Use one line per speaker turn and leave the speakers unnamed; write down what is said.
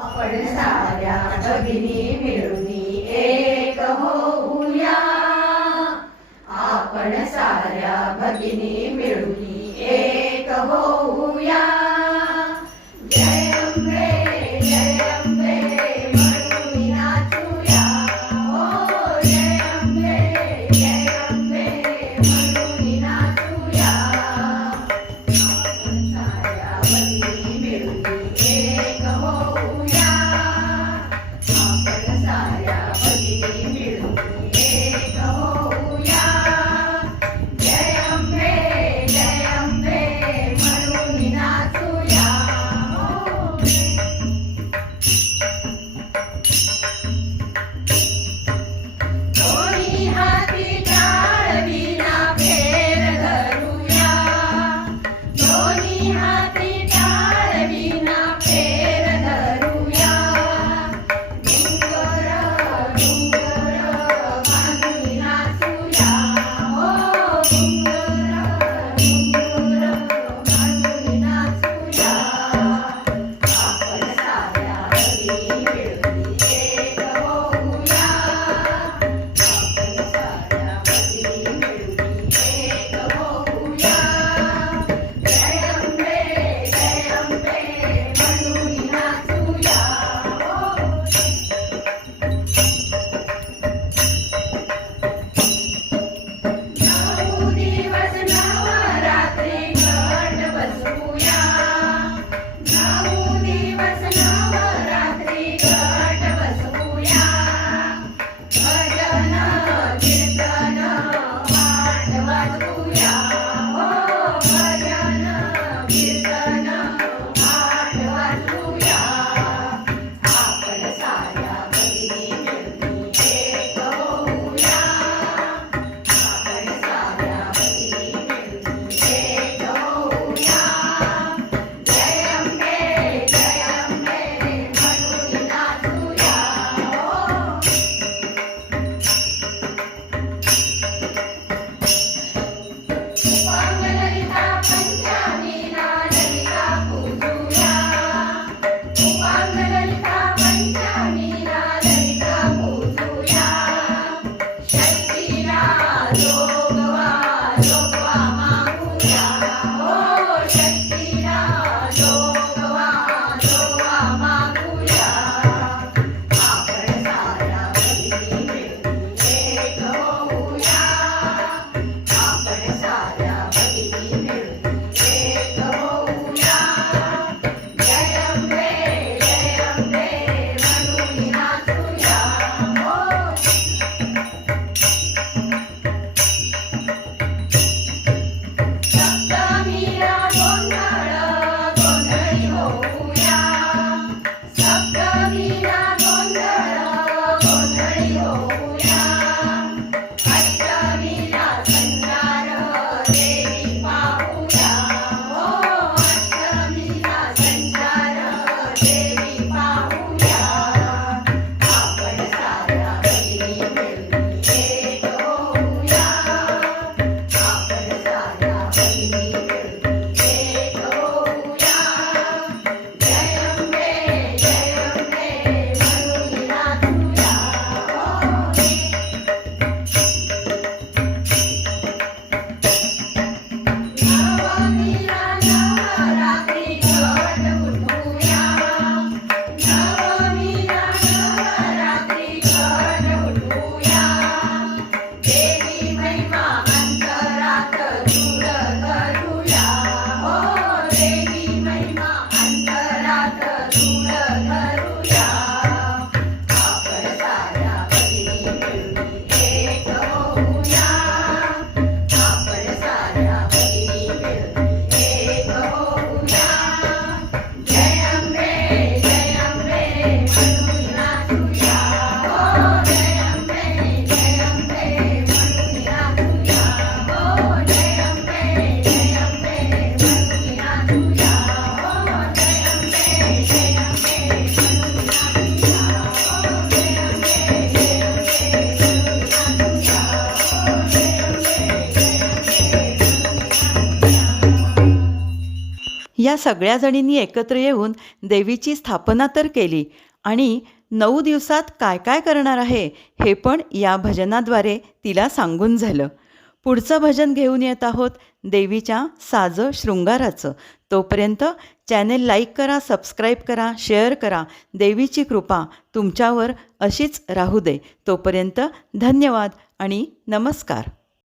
आपण साऱ्या भगिनी मिळूनी एक आपण भगिनी मिळूनी ಶಕ್ತಿಯ baby, my baby.
सगळ्या जणींनी एकत्र येऊन देवीची स्थापना तर केली. आणि नऊ दिवसात काय काय करणार आहे हे पण या भजनाद्वारे तिला सांगून झालं. पुढचं भजन घेऊन येत आहोत देवीच्या साज शृंगाराचं. तोपर्यंत चॅनेल लाईक करा सबस्क्राईब करा शेअर करा. देवीची कृपा तुमच्यावर अशीच राहू दे. तोपर्यंत धन्यवाद आणि नमस्कार.